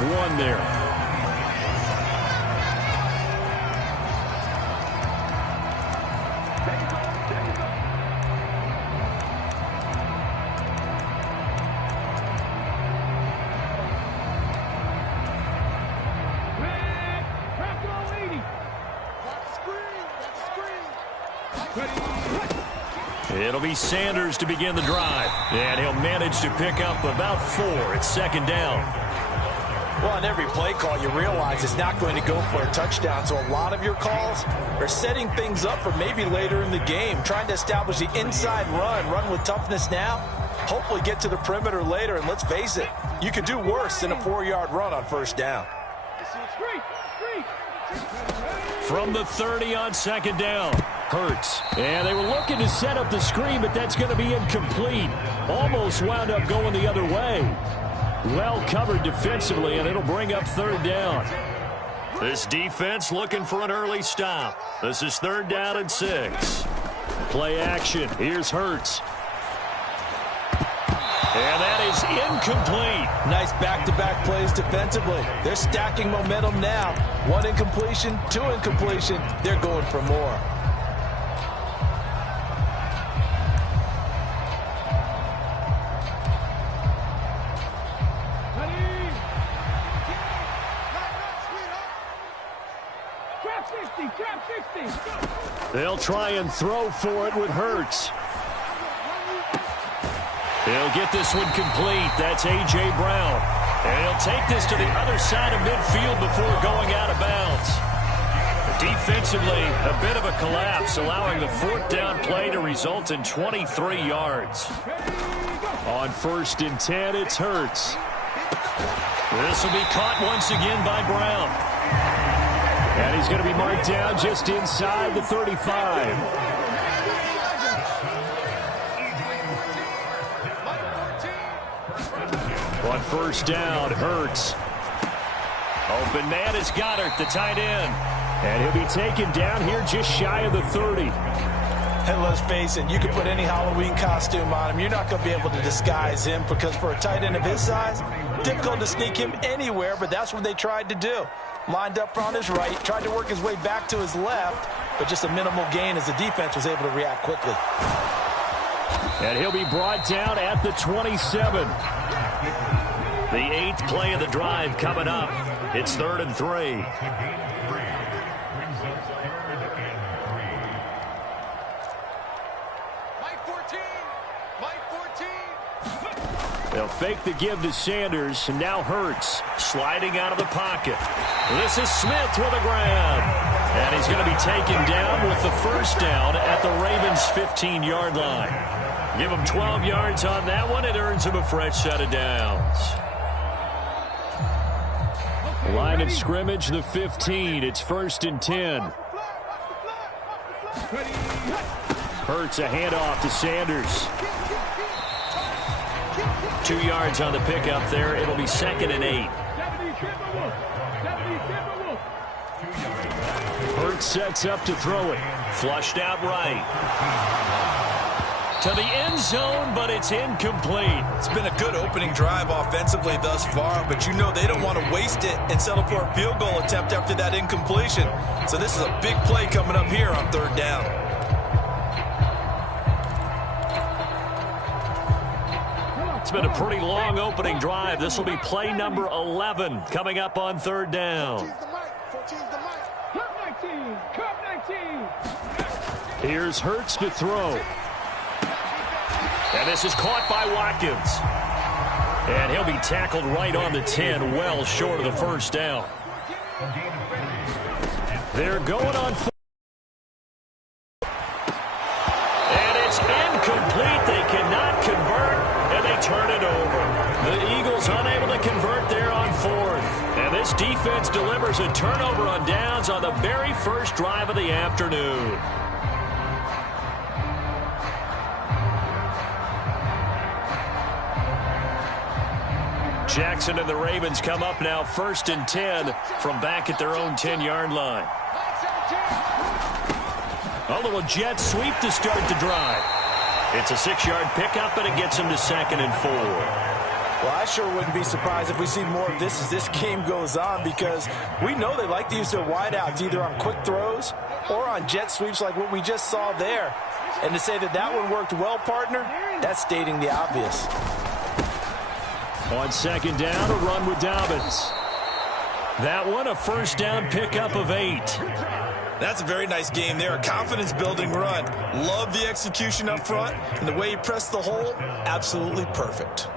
of 1 there. It'll be Sanders to begin the drive, and he'll manage to pick up about 4. It's 2nd down. Well, on every play call, you realize it's not going to go for a touchdown, so a lot of your calls are setting things up for maybe later in the game, trying to establish the inside run with toughness now, hopefully get to the perimeter later, and let's face it, you could do worse than a 4-yard run on 1st down. From the 30 on 2nd down, Hurts. And they were looking to set up the screen, but that's going to be incomplete. Almost wound up going the other way. Well covered defensively, and it'll bring up 3rd down. This defense looking for an early stop. This is 3rd down and 6. Play action. Here's Hurts. And that is incomplete. Nice back-to-back plays defensively. They're stacking momentum now. 1 incompletion, 2 incompletion. They're going for more. They'll try and throw for it with Hurts. He'll get this one complete. That's A.J. Brown. And he'll take this to the other side of midfield before going out of bounds. Defensively, a bit of a collapse, allowing the 4th down play to result in 23 yards. On 1st and 10, it's Hurts. This will be caught once again by Brown. And he's going to be marked down just inside the 35. On 1st down, Hurts. Open man is Goddard, the tight end. And he'll be taken down here just shy of the 30. And let's face it, you can put any Halloween costume on him. You're not going to be able to disguise him because for a tight end of his size, difficult to sneak him anywhere, but that's what they tried to do. Lined up on his right, tried to work his way back to his left, but just a minimal gain as the defense was able to react quickly. And he'll be brought down at the 27. The 8th play of the drive coming up. It's 3rd and 3. They'll fake the give to Sanders, and now Hurts sliding out of the pocket. This is Smith with a grab. And he's going to be taken down with the 1st down at the Ravens' 15-yard line. Give him 12 yards on that one. It earns him a fresh set of downs. Line of scrimmage, the 15. It's 1st and 10. Hurts a handoff to Sanders. 2 yards on the pickup there. It'll be 2nd and 8. Hurts sets up to throw it. Flushed out right. To the end zone, but it's incomplete. It's been a good opening drive offensively thus far, but you know they don't want to waste it and settle for a field goal attempt after that incompletion. So this is a big play coming up here on 3rd down. It's been a pretty long opening drive. This will be play number 11 coming up on 3rd down. Here's Hurts to throw. And this is caught by Watkins. And he'll be tackled right on the 10, well short of the 1st down. They're going on 4. And it's incomplete. They cannot convert, and they turn it over. The Eagles unable to convert there on 4th. And this defense delivers a turnover on downs on the very first drive of the afternoon. Jackson and the Ravens come up now 1st and 10 from back at their own 10-yard line. A little jet sweep to start the drive. It's a 6-yard pickup, and it gets them to 2nd and 4. Well, I sure wouldn't be surprised if we see more of this as this game goes on, because we know they like to use their wideouts either on quick throws or on jet sweeps like what we just saw there. And to say that that one worked well, partner, that's stating the obvious. On second down, a run with Dobbins. That one, a first down pickup of 8. That's a very nice game there, a confidence-building run. Love the execution up front, and the way he pressed the hole, absolutely perfect.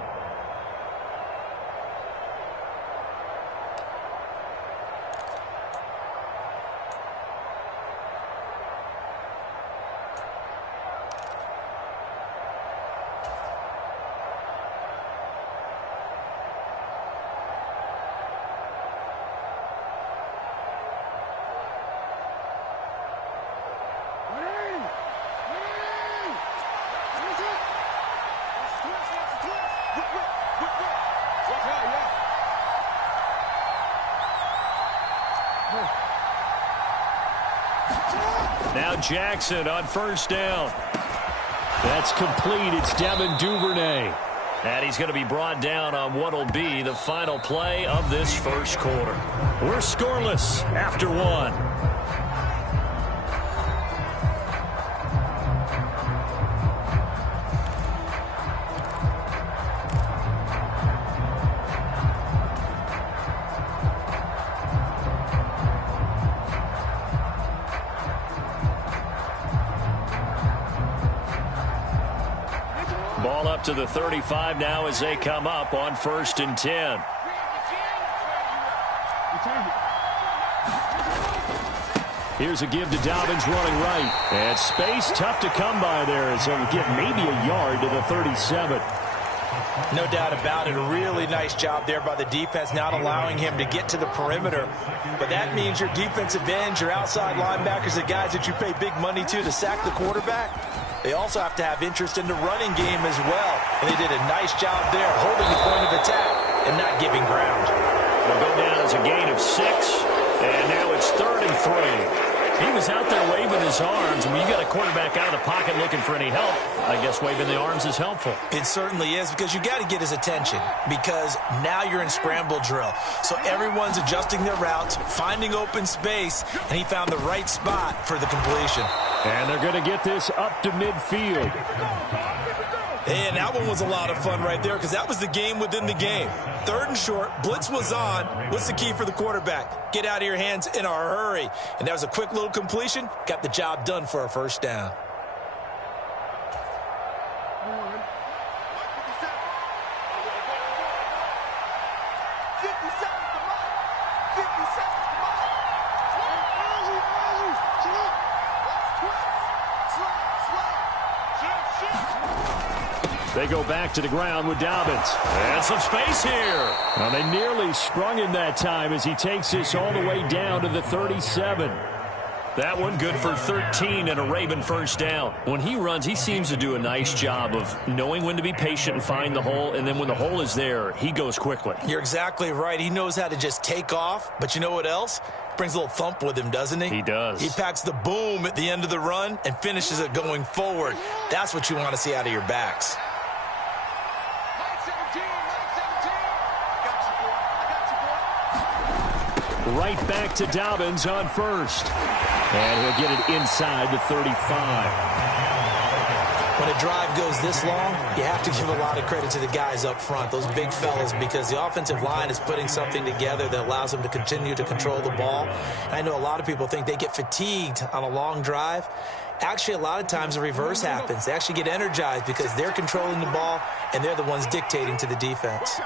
Now Jackson on first down. That's complete. It's Devin Duvernay. And he's going to be brought down on what will be the final play of this first quarter. We're scoreless after 1. Ball up to the 35 now as they come up on 1st and 10. Here's a give to Dobbins running right. And space tough to come by there as he'll get maybe a yard to the 37. No doubt about it. A really nice job there by the defense, not allowing him to get to the perimeter. But that means your defensive ends, your outside linebackers, the guys that you pay big money to sack the quarterback, they also have to have interest in the running game as well. And they did a nice job there holding the point of attack and not giving ground. They'll go down as a gain of 6. And now it's 3rd and 3. He was out there waving his arms. When you got a quarterback out of the pocket looking for any help, I guess waving the arms is helpful. It certainly is, because you got to get his attention, because now you're in scramble drill. So everyone's adjusting their routes, finding open space, and he found the right spot for the completion. And they're going to get this up to midfield. And that one was a lot of fun right there, because that was the game within the game. 3rd and short, blitz was on. What's the key for the quarterback? Get out of your hands in a hurry. And that was a quick little completion. Got the job done for a first down. They go back to the ground with Dobbins. And some space here. Well, they nearly sprung him that time as he takes this all the way down to the 37. That one good for 13 and a Raven first down. When he runs, he seems to do a nice job of knowing when to be patient and find the hole. And then when the hole is there, he goes quickly. You're exactly right. He knows how to just take off. But you know what else? Brings a little thump with him, doesn't he? He does. He packs the boom at the end of the run and finishes it going forward. That's what you want to see out of your backs. Right back to Dobbins on first. And he'll get it inside the 35. When a drive goes this long, you have to give a lot of credit to the guys up front, those big fellas, because the offensive line is putting something together that allows them to continue to control the ball. I know a lot of people think they get fatigued on a long drive. Actually, a lot of times the reverse happens. They actually get energized because they're controlling the ball, and they're the ones dictating to the defense.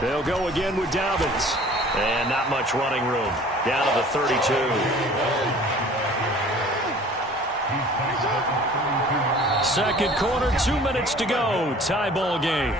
They'll go again with Dobbins. And not much running room. Down to the 32. Second quarter, 2 minutes to go. Tie ball game.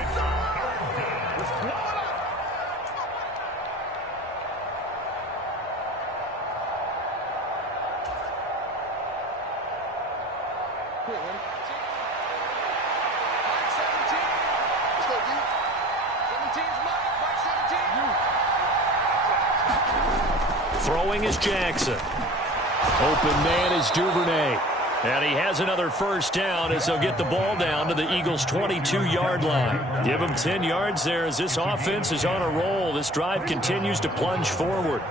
Throwing is Jackson. Open man is Duvernay. And he has another first down as they'll get the ball down to the Eagles' 22-yard line. Give them 10 yards there as this offense is on a roll. This drive continues to plunge forward.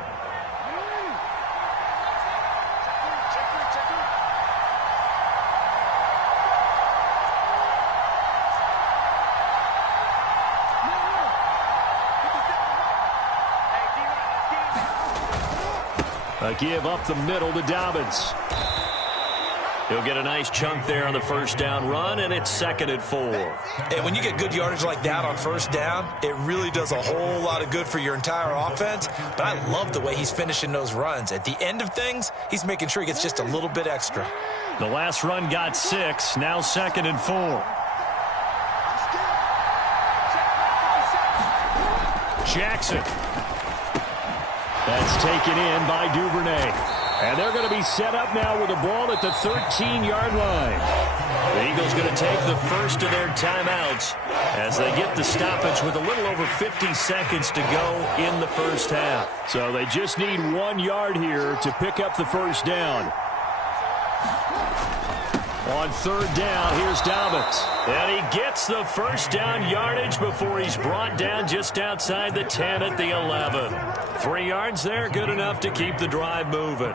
A give up the middle to Dobbins. He'll get a nice chunk there on the first down run, and it's 2nd and 4. And when you get good yardage like that on first down, it really does a whole lot of good for your entire offense. But I love the way he's finishing those runs. At the end of things, he's making sure he gets just a little bit extra. The last run got 6, now 2nd and 4. Jackson. That's taken in by Duvernay. And they're going to be set up now with the ball at the 13-yard line. The Eagles going to take the first of their timeouts as they get the stoppage with a little over 50 seconds to go in the first half. So they just need 1 yard here to pick up the first down. On third down, here's Dobbins. And he gets the first down yardage before he's brought down just outside the 10 at the 11. 3 yards there, good enough to keep the drive moving.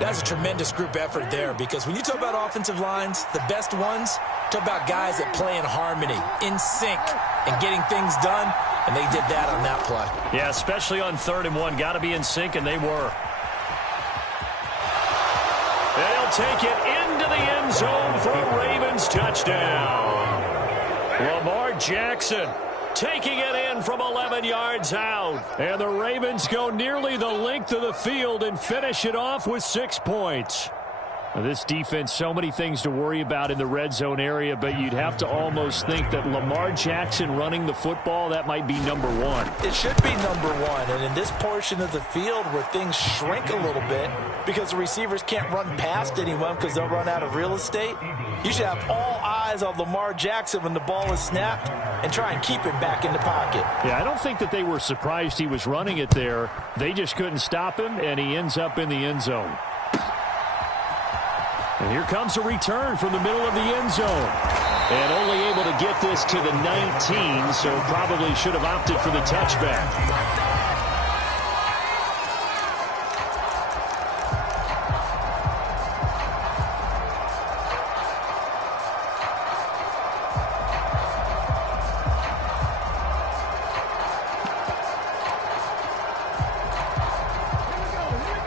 That's a tremendous group effort there, because when you talk about offensive lines, the best ones, talk about guys that play in harmony, in sync, and getting things done, and they did that on that play. Yeah, especially on 3rd and 1. Got to be in sync, and they were. And he'll take it into the end zone for a Ravens touchdown. Lamar Jackson taking it in from 11 yards out. And the Ravens go nearly the length of the field and finish it off with 6 points. This defense, so many things to worry about in the red zone area, but you'd have to almost think that Lamar Jackson running the football, that might be number 1. It should be number 1, and in this portion of the field where things shrink a little bit because the receivers can't run past anyone because they'll run out of real estate, you should have all eyes on Lamar Jackson when the ball is snapped and try and keep him back in the pocket. Yeah, I don't think that they were surprised he was running it there. They just couldn't stop him, and he ends up in the end zone. And here comes a return from the middle of the end zone. And only able to get this to the 19, so probably should have opted for the touchback.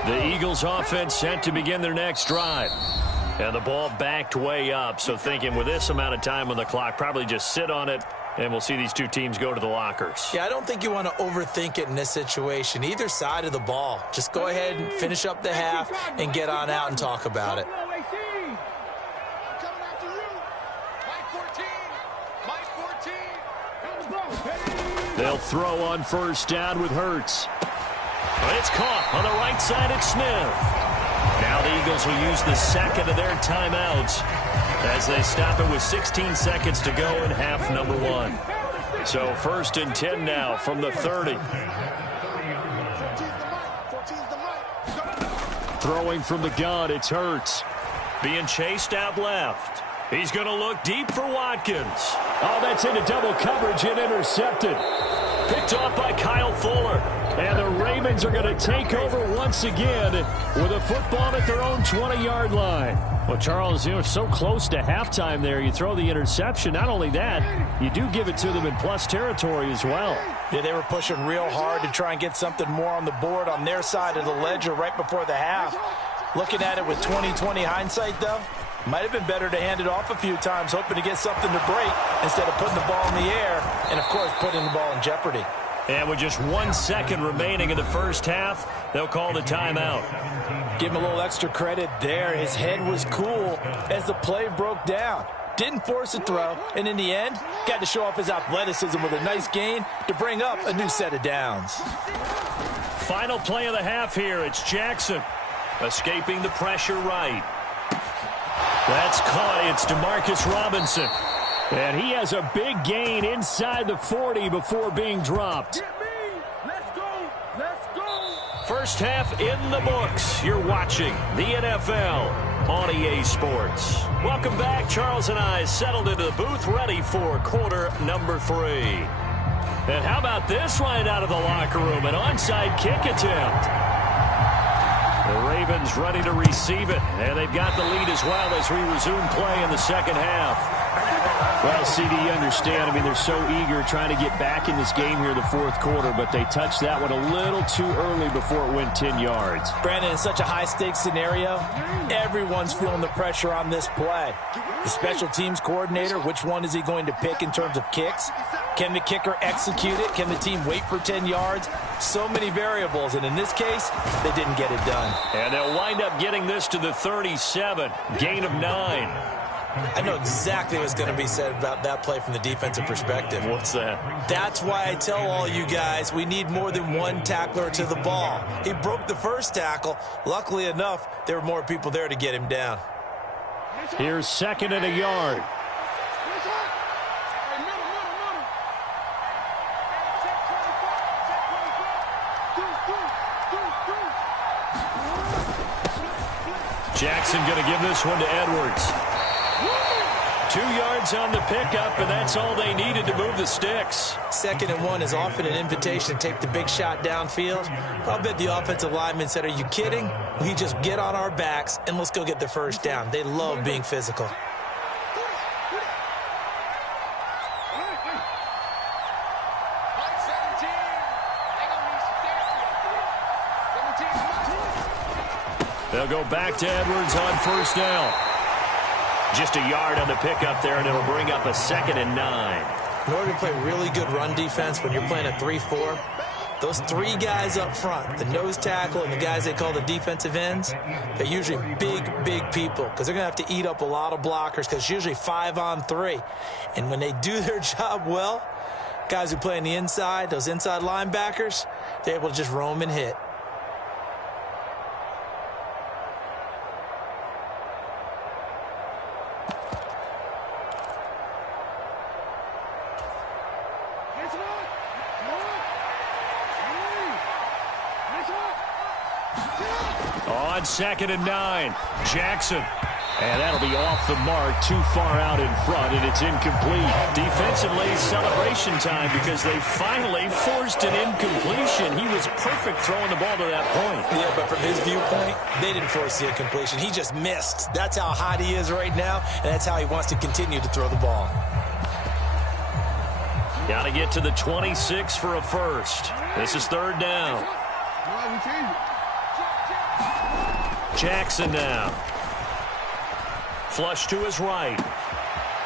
The Eagles offense set to begin their next drive. And the ball backed way up, so thinking with this amount of time on the clock, probably just sit on it, and we'll see these two teams go to the lockers. Yeah, I don't think you want to overthink it in this situation. Either side of the ball. Just go ahead and finish up the half and get on out and talk about it. They'll throw on first down with Hurts. It's caught on the right side at Smith. Now the Eagles will use the second of their timeouts as they stop it with 16 seconds to go in half number 1. So 1st and 10 now from the 30. Throwing from the gun, it's Hurts. Being chased out left. He's going to look deep for Watkins. Oh, that's into double coverage and intercepted. Picked off by Kyle Fuller. And the Ravens are going to take over once again with a football at their own 20-yard line. Well, Charles, you know, so close to halftime there. You throw the interception. Not only that, you do give it to them in plus territory as well. Yeah, they were pushing real hard to try and get something more on the board on their side of the ledger right before the half. Looking at it with 20/20 hindsight, though, might have been better to hand it off a few times, hoping to get something to break instead of putting the ball in the air and, of course, putting the ball in jeopardy. And with just 1 second remaining in the first half, they'll call the timeout. Give him a little extra credit there. His head was cool as the play broke down. Didn't force a throw, and in the end, got to show off his athleticism with a nice gain to bring up a new set of downs. Final play of the half here. It's Jackson escaping the pressure right. That's caught. It's DeMarcus Robinson. And he has a big gain inside the 40 before being dropped. Let's go. Let's go. First half in the books. You're watching the NFL on EA Sports. Welcome back. Charles and I settled into the booth, ready for quarter number 3. And how about this right out of the locker room? An onside kick attempt. The Ravens ready to receive it, and they've got the lead as well as we resume play in the second half. Well, CD, you understand. I mean, they're so eager trying to get back in this game here in the fourth quarter, but they touched that one a little too early before it went 10 yards. Brandon, in such a high-stakes scenario, everyone's feeling the pressure on this play. The special teams coordinator, which one is he going to pick in terms of kicks? Can the kicker execute it? Can the team wait for 10 yards? So many variables, and in this case, they didn't get it done. And they'll wind up getting this to the 37, gain of 9. I know exactly what's going to be said about that play from the defensive perspective. What's that? That's why I tell all you guys we need more than one tackler to the ball. He broke the first tackle. Luckily enough, there were more people there to get him down. Here's 2nd and a yard. Jackson going to give this one to Edwards. 2 yards on the pickup, and that's all they needed to move the sticks. 2nd and 1 is often an invitation to take the big shot downfield. I'll bet the offensive lineman said, "Are you kidding? We just get on our backs and let's go get the first down." They love being physical. They'll go back to Edwards on 1st down. Just a yard on the pickup there, and it'll bring up a 2nd and 9. In order to play really good run defense when you're playing a 3-4, those 3 guys up front, the nose tackle and the guys they call the defensive ends, they're usually big people because they're going to have to eat up a lot of blockers because it's usually 5-on-3. And when they do their job well, guys who play on the inside, those inside linebackers, they're able to just roam and hit. On 2nd and 9, Jackson. And that'll be off the mark, too far out in front, and it's incomplete. Defensively, celebration time because they finally forced an incompletion. He was perfect throwing the ball to that point. Yeah, but from his viewpoint, they didn't force the incompletion. He just missed. That's how hot he is right now, and that's how he wants to continue to throw the ball. Got to get to the 26 for a first. This is 3rd down. Jackson now. Flush to his right.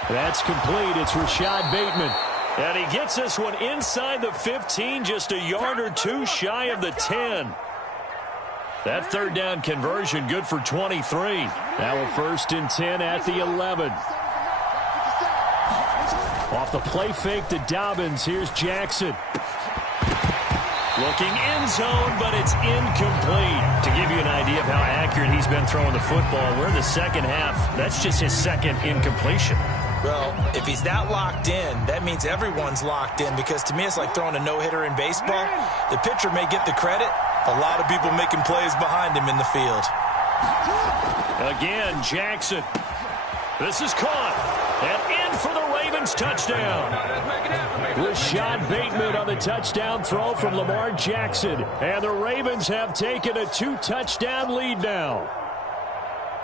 That's complete. It's Rashad Bateman. And he gets this one inside the 15, just a yard or 2 shy of the 10. That 3rd down conversion good for 23. Now a 1st and 10 at the 11. Off the play fake to Dobbins. Here's Jackson. Looking end zone, but it's incomplete. To give you an idea of how accurate he's been throwing the football, we're in the second half. That's just his 2nd incompletion. Well, if he's that locked in, that means everyone's locked in because to me it's like throwing a no-hitter in baseball. The pitcher may get the credit. A lot of people making plays behind him in the field. Again, Jackson. This is caught. And in for the Ravens touchdown. Rashad Bateman on the touchdown throw from Lamar Jackson. And the Ravens have taken a 2-touchdown lead now.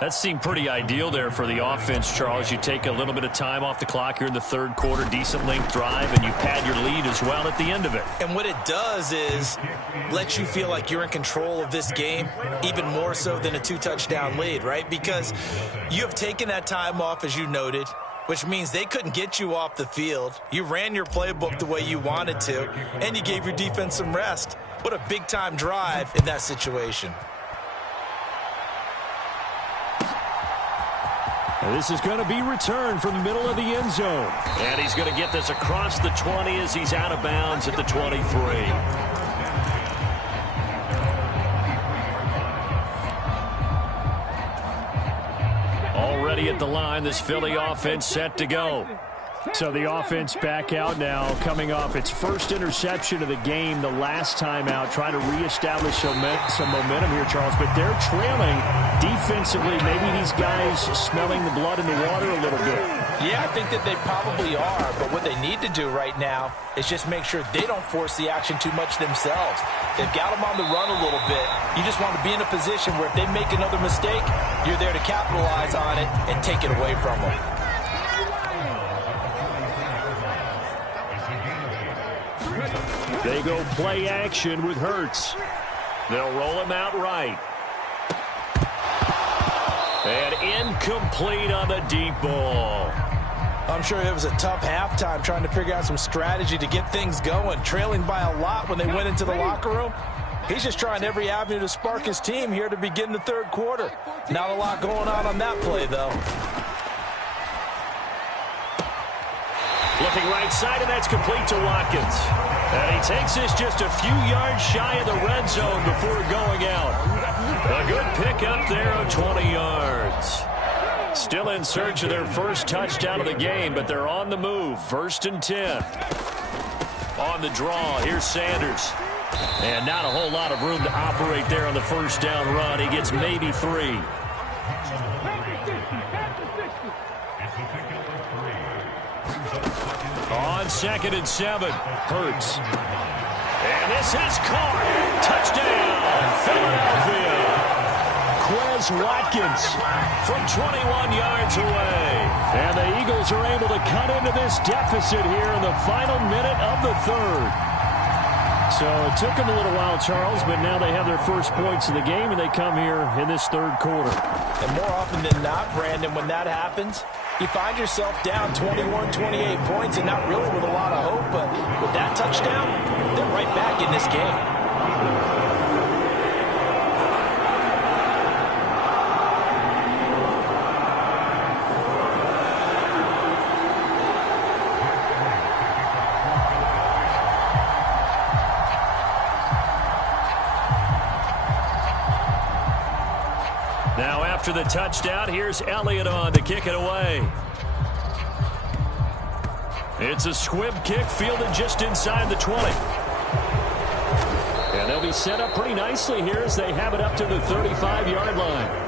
That seemed pretty ideal there for the offense, Charles. You take a little bit of time off the clock here in the 3rd quarter, decent length drive, and you pad your lead as well at the end of it. And what it does is let you feel like you're in control of this game, even more so than a 2-touchdown lead, right? Because you have taken that time off, as you noted, which means they couldn't get you off the field. You ran your playbook the way you wanted to, and you gave your defense some rest. What a big-time drive in that situation. And this is going to be returned from the middle of the end zone. And he's going to get this across the 20 as he's out of bounds at the 23. Already at the line, this Philly offense set to go. So the offense back out now, coming off its first interception of the game the last time out, trying to reestablish some momentum here, Charles. But they're trailing defensively. Maybe these guys smelling the blood in the water a little bit. Yeah, I think that they probably are. But what they need to do right now is just make sure they don't force the action too much themselves. They've got them on the run a little bit. You just want to be in a position where if they make another mistake, you're there to capitalize on it and take it away from them. They go play action with Hurts. They'll roll him out right. And incomplete on the deep ball. I'm sure it was a tough halftime trying to figure out some strategy to get things going. Trailing by a lot when they went into the locker room. He's just trying every avenue to spark his team here to begin the third quarter. Not a lot going on that play, though. Looking right side, and that's complete to Watkins. And he takes this just a few yards shy of the red zone before going out. A good pickup there of 20 yards. Still in search of their first touchdown of the game, but they're on the move. 1st and 10. On the draw, here's Sanders. And not a whole lot of room to operate there on the first down run. He gets maybe 3. On 2nd and 7, Hurts. And this is caught. Touchdown, Philadelphia. Quez Watkins from 21 yards away. And the Eagles are able to cut into this deficit here in the final minute of the third. So it took them a little while, Charles, but now they have their first points of the game, and they come here in this third quarter. And more often than not, Brandon, when that happens, you find yourself down 21, 28 points and not really with a lot of hope. But with that touchdown, they're right back in this game. Now after the touchdown, here's Elliott on to kick it away. It's a squib kick fielded just inside the 20. And they'll be set up pretty nicely here as they have it up to the 35-yard line.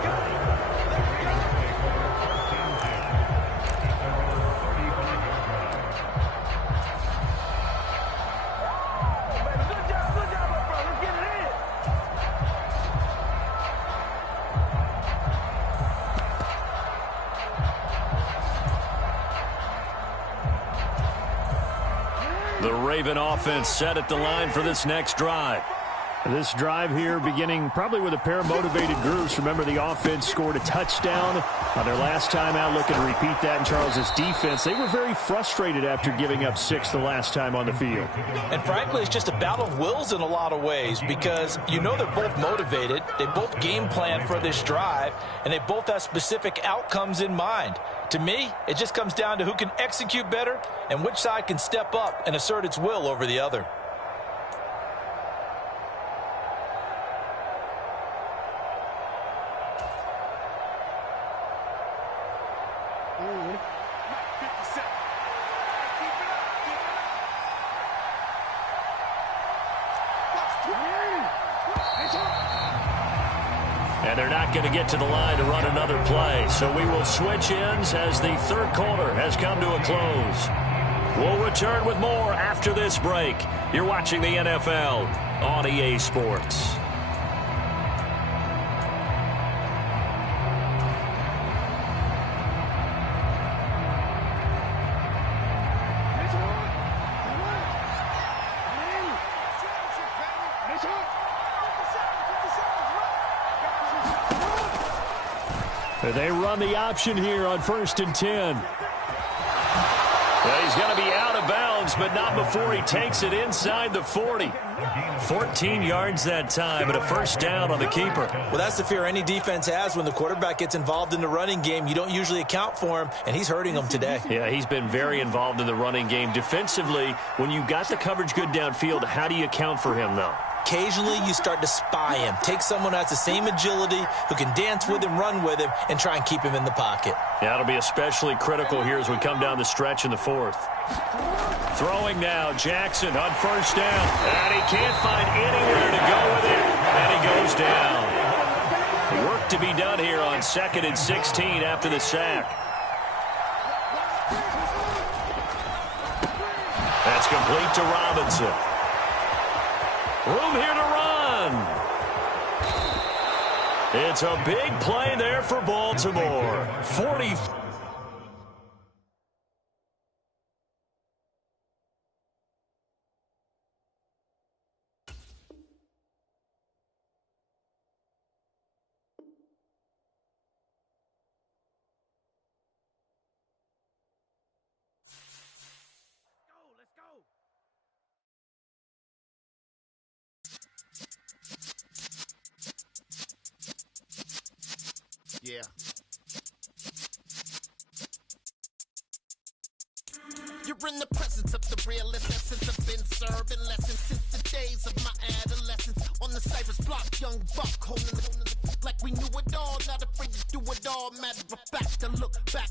The Raven offense set at the line for this next drive. This drive here beginning probably with a pair of motivated groups. Remember, the offense scored a touchdown on their last time out. Looking to repeat that in Charles's defense. They were very frustrated after giving up 6 the last time on the field. And frankly, it's just a battle of wills in a lot of ways because you know they're both motivated. They both game plan for this drive, and they both have specific outcomes in mind. To me, it just comes down to who can execute better and which side can step up and assert its will over the other. And they're not going to get to the line to run another play. So we will switch ends as the third quarter has come to a close. We'll return with more after this break. You're watching the NFL on EA Sports. They run the option here on 1st and 10. Well, he's going to be out of bounds, but not before he takes it inside the 40. 14 yards that time, and a first down on the keeper. Well, that's the fear any defense has when the quarterback gets involved in the running game. You don't usually account for him, and he's hurting them today. Yeah, he's been very involved in the running game. Defensively, when you got the coverage good downfield, how do you account for him, though? Occasionally, you start to spy him. Take someone who has the same agility, who can dance with him, run with him, and try and keep him in the pocket. Yeah, it'll be especially critical here as we come down the stretch in the fourth. Throwing now, Jackson on first down. And he can't find anywhere to go with it. And he goes down. Work to be done here on 2nd and 16 after the sack. That's complete to Robinson. Room here to run. It's a big play there for Baltimore. 40. Yeah. You're in the presence of the realest essence. I've been serving lessons since the days of my adolescence. On the Cypress block, young buck holding the like we knew it all. Not afraid to do it all. Matter of fact, to look back